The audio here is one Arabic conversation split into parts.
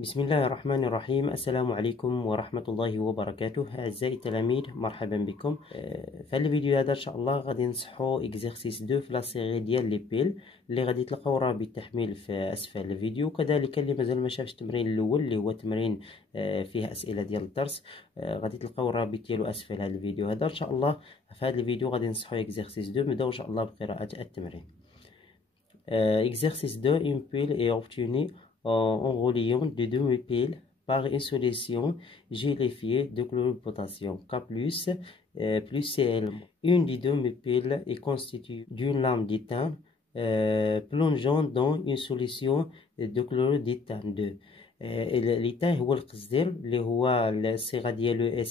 بسم الله الرحمن الرحيم. السلام عليكم ورحمة الله وبركاته. أعزائي التلاميذ، مرحبا بكم. في الفيديو هذا إن شاء الله غادي نصحو إكزرسيس 2 في لاسيغي ديال لي بيل اللي غادي تلقاو رابط التحميل في أسفل الفيديو. كذلك اللي مازال ما شافش التمرين الأول اللي هو تمرين فيه أسئلة ديال الدرس، غادي تلقاو الرابط ديالو أسفل هذا الفيديو هذا. إن شاء الله في هذا الفيديو غادي نصحو إكزرسيس 2. نبداو إن شاء الله بقراءة التمرين. Exercice 2, une pile est obtenue en reliant de deux piles par une solution gélifiée de chlorure de potassium K+, plus Cl. Une des deux piles est constituée d'une lame d'éthane plongeant dans une solution de chlorure d'éthane 2. l'éthane هو القصدير اللي هو الصيغة ديالو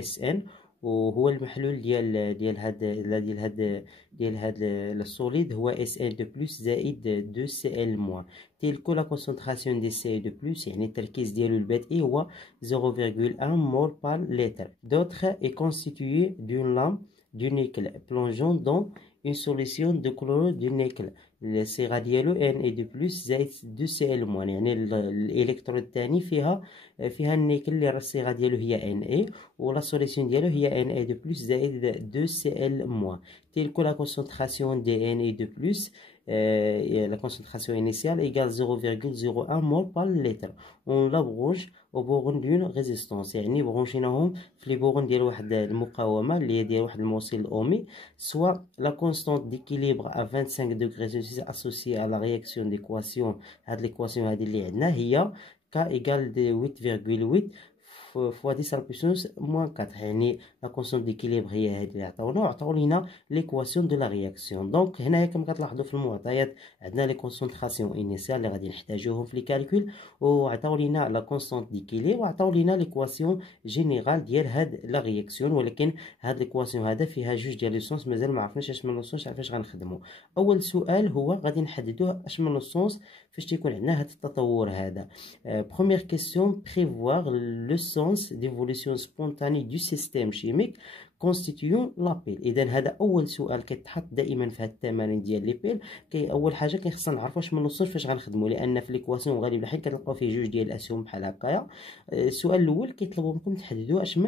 SN وهو المحلول ديال هاد السوليد هو SN2+ زائد 2Cl-. تلك لا كونسنتراسيون دي CL2+، يعني التركيز ديالو البدئي هو 0,1 مول par litre. D'autre est constitué d'une lame du nickel plongeant dans une solution de chlorure du nickel. الصيغة ديالو Na2+ زائد 2Cl-، يعني الإلكترود الثاني فيها النيكل اللي الصيغة ديالو هي Na، ولا سوليسيون ديالو هي Na2+ زائد 2Cl-. تلك لا concentration de Na2+، la concentration initiale égale 0,01 mol par litre. On la branche au borne d'une résistance، يعني برونشيناهم في لي بورن ديال واحد المقاومة اللي هي ديال واحد الموصل أومي. soit la constante d'équilibre à 25 degrés Celsius associée à la réaction d'équation. هاد l'équation هادي اللي عندنا هي K égale 8,8 fois 10 à la puissance moins 4، يعني لا كونستانت ديكيليبر هي هذه اللي عطاو لينا ليكواسيون دو لا رياكسيون. دونك هنايا كما كتلاحظوا في المعطيات عندنا لي كونسونطراسيون انيسيال اللي غادي نحتاجوهم في لي كالكول، وعطاو لينا لا كونستانت ديكيليبر، وعطاو لينا ليكواسيون جينيرال ديال هاد لا رياكسيون. ولكن هاد ليكواسيون هذا فيها جوج ديال لي سونس مازال ما عرفناش اش من لو سونس عرفاش غنخدموا. اول سؤال هو غادي نحددوه اش من لو سونس فاش تيكون عندنا هاد التطور هذا. بروميير كيسيون، بريفوار لو سونس ديفولوسيون سبونتاني دو سيستيم شيميك كونستيتيون لابيل. اذا هذا اول سؤال كيتحط دائما في هاد التمارين ديال لي بيل. اول حاجه كيخصنا نعرفوا واش من الصنف فاش غنخدموا، لان في ليكواسيون غالبا حيت كتلقاو فيه جوج ديال الاسهم بحال هكايا. السؤال الاول كيطلبوا منكم تحددوا اش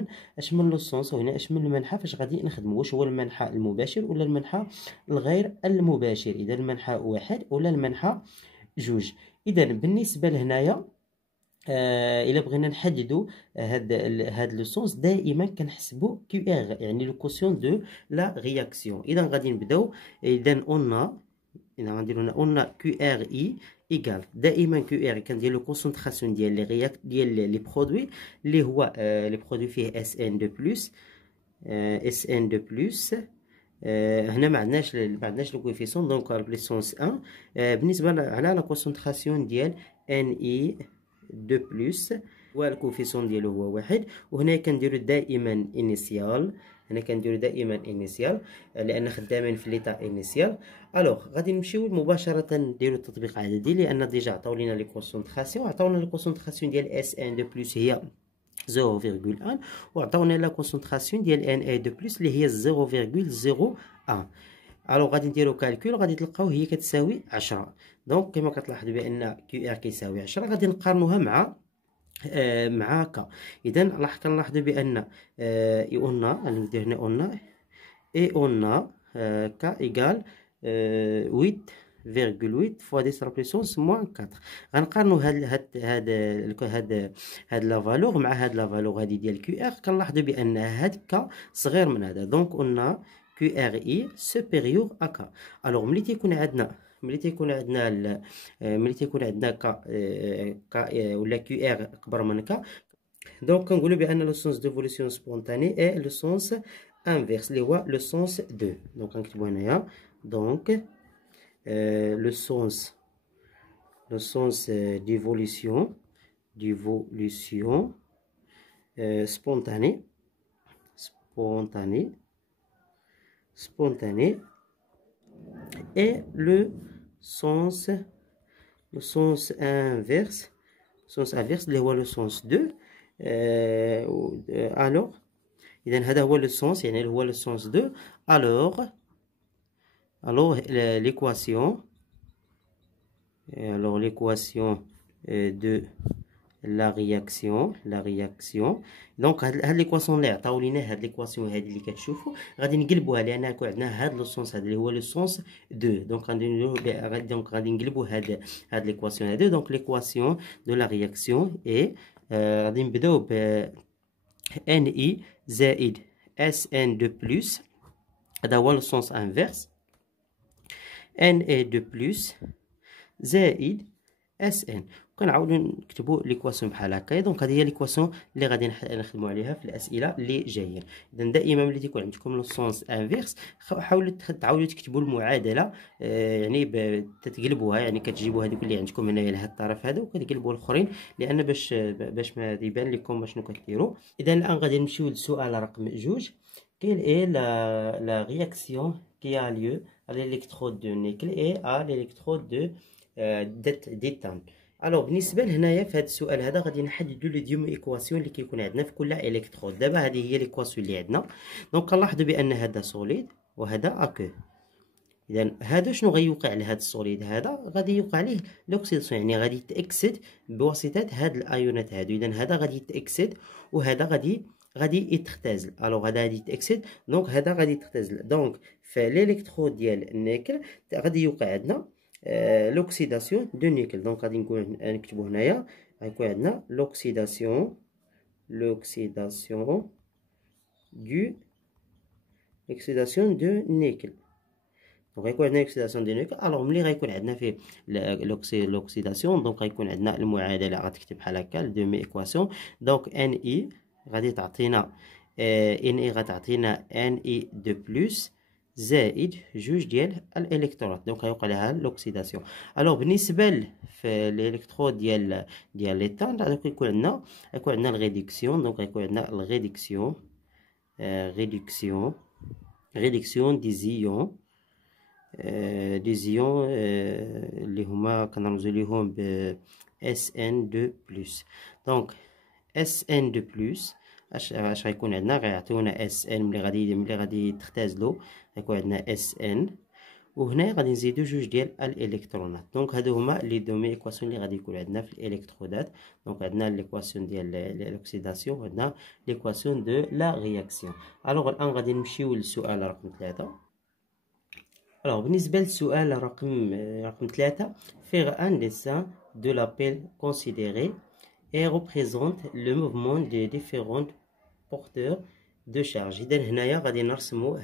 من لو سونس، وهنا اش من المنحى فاش غادي نخدموا، واش هو المنحى المباشر ولا المنحى الغير المباشر، اذا المنحى واحد ولا المنحى جوج. اذا بالنسبه لهنايا الا بغينا نحددوا هاد لو سونس دائما كنحسبوا كيو ار، يعني لو كوسيون دو لا رياكسيون. اذا غادي نبداو، اذا غنديروا هنا كيو ار اي ايكال دائما كيو ار كندير لو كونسونطراسيون ديال لي برودوي اللي هو لي برودوي فيه SN2+. هنا ما عندناش لو كويفيسيون، دونك البليسونس 1. بالنسبه على لا كونسونطراسيون ديال Na2+، والكوفيسيون ديالو هو واحد. وهنا كنديرو دائما انيسيال، لان خدامين في ليتا انيسيال. الوغ غادي نمشيو مباشره نديرو التطبيق عددي، لان ديجا عطاو لينا لي كونسونطراسيون. عطاونا لي كونسونطراسيون ديال SN2+ هي 0,1، وعطاونا لا كونسونطراسيون ديال Na2+ اللي هي 0,01. الوغ غادي نديرو كالكول، غادي تلقاو هي كتساوي 10. دونك كما كتلاحظوا بان كيو ار كيساوي 10، غادي نقارنوها مع ك. اذا كنلاحظوا بان ايونا غادي ندير هنا ايونا ك ايكال 8,8 fois 10 à la puissance moins 4. غنقارنوا هاد لا فالور مع هاد لا فالور هادي ديال كيو ار. كنلاحظوا بان هاد ك صغير من هذا، دونك قلنا كيو ار اي سوبيريور ا ك. الوغ ملي تيكون عندنا ك ولا كيو ار اكبر من ك، دونك كنقولوا بان لو سونس ديفولوسيون سبونتاني اي لو سونس انفيرس اللي هو لو سونس 2. دونك غنكتبوا هنايا دونك le sens d'évolution spontanée et le sens inverse اللي هو le sens 2. alors اذا هذا هو le sens، يعني اللي هو le sens 2. alors l'équation de la réaction. دونك هاد ليكواسيون اللي عطاو لينا، هاد ليكواسيون هادي اللي كتشوفوا غادي نقلبوها، لان يكون عندنا هاد لو سونس هذا اللي هو لو سونس دو. دونك غادي نقلبوا هاد ليكواسيون هادي. دونك ليكواسيون دو لا رياكسيون اي غادي نبداو ب ان اي زائد اس ان دو بلس، هذا هو لو سونس انفيرس، ان اي دو بلس زائد اس ان. كنعاودو نكتبو ليكواسيون بحال هكا. دونك هذه هي ليكواسيون اللي غادي نخدمو عليها في الاسئله اللي جايين. اذا دائما ملي تيكون عندكم لو سونس انفيرس حاولوا تعاودوا تكتبوا المعادله، يعني تتقلبوها، يعني كتجيبوا هذوك اللي عندكم هنايا لهاد الطرف هذا وكتقلبوا الاخرين، لان باش ما يبان لكم شنو كديروا. اذا الان غادي نمشيو للسؤال رقم 2. Quelle est la réaction qui a lieu à l'électrode de nickel et à l'électrode d'éthane؟ الوغ بالنسبه لهنايا في هذا السؤال هذا غادي نحددوا لي ديوم ايكواسيون اللي كيكون عندنا في كل الكترود. دابا هذه هي ليكواسيون اللي عندنا. دونك كنلاحظوا بان هذا سوليد وهذا اكو. اذا هذا شنو غيوقع لهذا السوليد؟ هذا غادي يوقع ليه لوكسيداسيون، يعني غادي يتاكسد بواسطه هاد الايونات هادو. اذا هذا غادي يتاكسد وهذا غادي يتختزل. الوغ هذا غادي يتاكسد، دونك هذا غادي يتختزل. دونك في الالكترود ديال النيكل غادي يوقع عندنا l'oxydation de nickel. Donc غادي نكتبو هنايا غيكون عندنا l'oxydation de nickel. دونك غيكون عندنا l'oxydation de nickel. الوغ ملي غيكون عندنا فيه l'oxydation، دونك غيكون عندنا المعادله غتكتب بحال هكا دومي ايكواسيون. دونك ان اي غادي تعطينا ان اي غتعطينا ان اي دو بلس زائد جوج ديال الالكترونات. دونك غيوقع لها لوكسيداسيون. الوغ بالنسبه في الالكترود ديال ليتان دونك يكون عندنا الريدكسيون. دونك غيكون عندنا ريدكسيون دي زيون اللي هما كنرمزو ليهم ب SN2+. دونك SN2+، اش غيكون عندنا؟ غيعطيونا SN ملي غادي تختازلو غيكون عندنا SN، وهنا غادي نزيدو جوج ديال الالكترونات. دونك هادو هما لي دومي ايكواسيون اللي غادي يكون عندنا في الالكترودات. دونك عندنا ليكواسيون ديال لوكسيداسيون وعندنا ليكواسيون دو لا رياكسيون. الوغ الان غادي نمشيو للسؤال رقم 3. الوغ بالنسبه للسؤال رقم 3، faire un dessin de la pelle considérée et représente le mouvement des différents porteurs de charge. اذا هنايا غادي نرسموا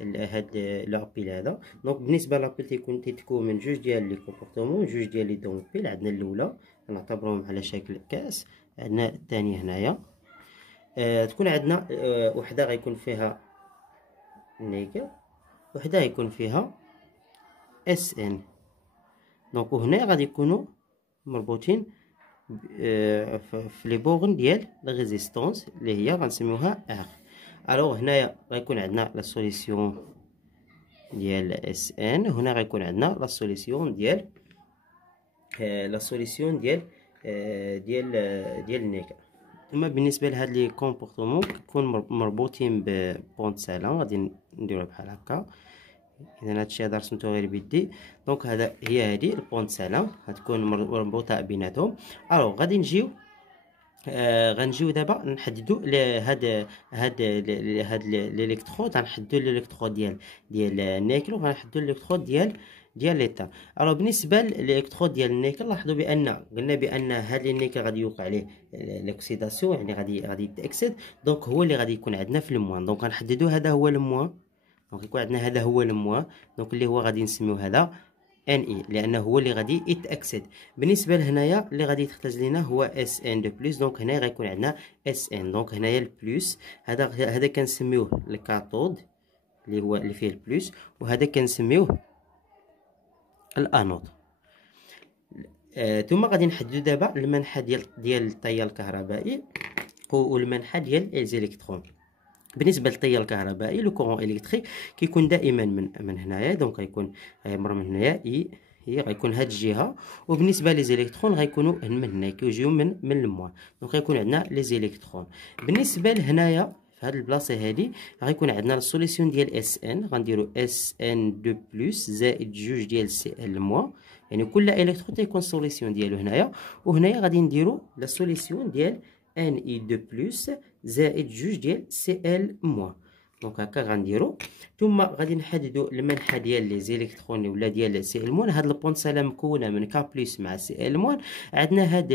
هاد لابيل هذا. دونك بالنسبه لابيل تيتكون من جوج ديال لي كومبورتمون، جوج ديال لي دومبيل. عندنا الاولى نعتبرهم على شكل كاس، عندنا الثانيه هنايا تكون عندنا وحده غيكون فيها نيكل، وحده غيكون فيها اس ان. دونك وهنا غادي يكونوا مربوطين في لي بورن ديال لا ريزيستونس اللي هي غنسميوها ار. الوغ هنايا غيكون عندنا لا سوليسيون ديال اس ان، هنا غيكون عندنا لا سوليسيون ديال النيكل. ثم بالنسبه لهاد لي كومبورتمون كيكون مربوطين ببونت سالان، غادي نديروها بحال هكا. اذا هادشي هذا رسمته غير بيدي. دونك هي هادي البونت سالان غتكون مربوطه بيناتهم. الوغ غادي غنجيو دابا نحددو هاد الالكترود. غنحددو الالكترود ديال النيكل، وغنحددو الالكترود ديال ليتان. الوغ بالنسبه للالكترود ديال النيكل لاحظوا قلنا بان هاد النيكل غادي يوقع عليه لوكسيداسيون، يعني غادي يتاكسد. دونك هو اللي غادي يكون عندنا في الموان. دونك غنحددو هذا هو الموان. دونك يكون عندنا هذا هو الموان، دونك اللي هو غادي نسميو هذا ان اي، لانه هو اللي غادي يتاكسد. بالنسبه لهنايا اللي غادي يختزل لنا هو اس ان دو بلس. دونك هنا غيكون عندنا اس ان. دونك هنايا البلس هذا كنسميوه الكاثود اللي فيه البلس، وهذا كنسميوه الانود. ثم غادي نحددو دابا المنحى ديال التيار الكهربائي والمنحى ديال الالكترون. بالنسبه للتيار الكهربائي لو كورون الكتريك كيكون دائما من هنايا. دونك غيكون غيمر من هنايا هي غيكون هاد الجهه. وبالنسبه لي زيليكترون غيكونوا من هنا كيجيو من الموان. دونك غيكون عندنا لي زيليكترون. بالنسبه لهنايا في هاد البلاصه هادي غيكون عندنا السوليسيون ديال اس ان. غنديروا اس ان 2 بلس زائد جوج ديال سي ال موان، يعني كل الكترون تيكون سوليسيون ديالو هنايا. وهنايا غادي نديرو لا سوليسيون ديال Na2+ زائد جوج ديال Cl-. دونك هكا غنديرو. ثم غادي نحددو المنحى ديال لي زيليكترون ولا ديال Cl-. هاد البونساله مكونه من K+ مع Cl-. عندنا هاد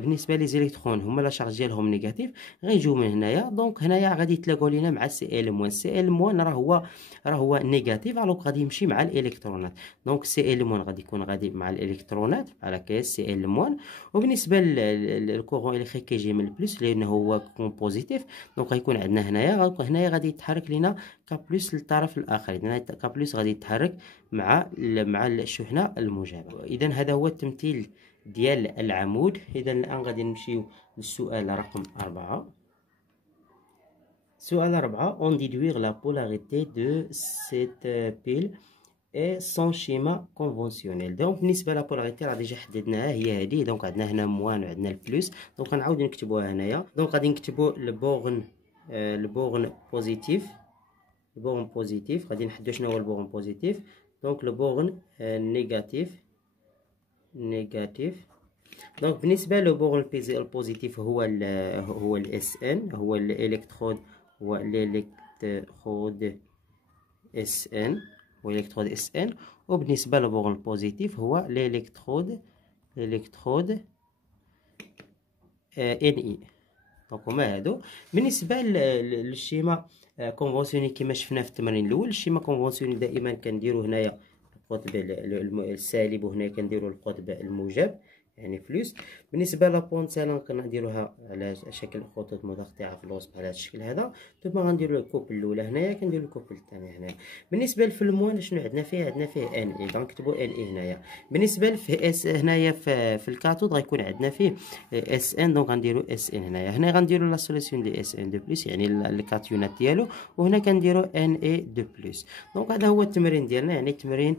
بالنسبه لي زيليكترون هما لا شارج ديالهم نيجاتيف غيجيو من هنايا. دونك هنايا غادي يتلاقاو لينا مع Cl-. Cl- راه هو نيجاتيف، الوغ غادي يمشي مع الالكترونات. دونك Cl- غادي يكون غادي مع الالكترونات على كاس Cl-. وبالنسبه للكورون الكتريك كيجي من البلس لانه هو كون بوزيتيف. دونك غيكون عندنا هنايا غادي يتحرك لينا K+ للطرف الاخر. اذا K+ غادي يتحرك مع الشحنه الموجبه. اذا هذا هو التمثيل ديال العمود. اذا الان غادي نمشيو للسؤال رقم 4. سؤال 4: on déduire la polarité de cette pile et son schéma conventionnel. دونك بالنسبه لابولاريتي راه ديجا حددناها هي هذه. دونك عندنا هنا موان وعندنا البلوس. دونك غنعاود نكتبوها هنايا. دونك غادي نكتبو البورن بوزيتيف. البورن بوزيتيف غادي نحددو شنو هو البورن بوزيتيف. دونك البورن نيجاتيف. دونك بالنسبه للبورن البوزيتيف هو الاس ان، هو الالكترود اس ان. وبالنسبه للبورن البوزيتيف هو الالكترود ان اي. دونك هما هادو. بالنسبه للشيما كونفونسيوني كما شفنا في التمرين الاول، الشيما كونفونسيوني دائما كنديرو هنايا القطب السالب وهنا كنديرو القطب الموجب يعني فلوس. بالنسبه لابونسالون كنديروها على شكل خطوط متقطعه في الوسط على هذا الشكل هذا. ثم غنديرو الكوبل الاولى هنايا، كنديرو الكوبل الثانيه هنايا. بالنسبه للفلموان شنو عندنا فيه ان اي. دونك نكتبوا ان اي هنايا. بالنسبه لفي هنايا في الكاثود غيكون عندنا فيه اس ان. دونك غنديرو اس ان هنايا. هنا غنديرو لا سوليسيون دي اس ان دو بلس يعني الكاتيونات ديالو، وهنا كنديرو ان اي دو بلس. دونك هذا هو التمرين ديالنا، يعني تمرين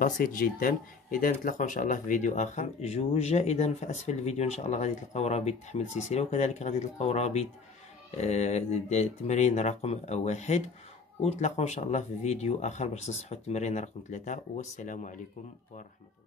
بسيط جدا. اذا نتلاقاو ان شاء الله في فيديو اخر جوج. اذا في اسفل الفيديو ان شاء الله غادي تلقاو رابط تحميل السلسله، وكذلك غادي تلقاو رابط التمرين رقم 1. ونتلاقاو ان شاء الله في فيديو اخر باش نصحوا التمرين رقم 3. والسلام عليكم ورحمه الله.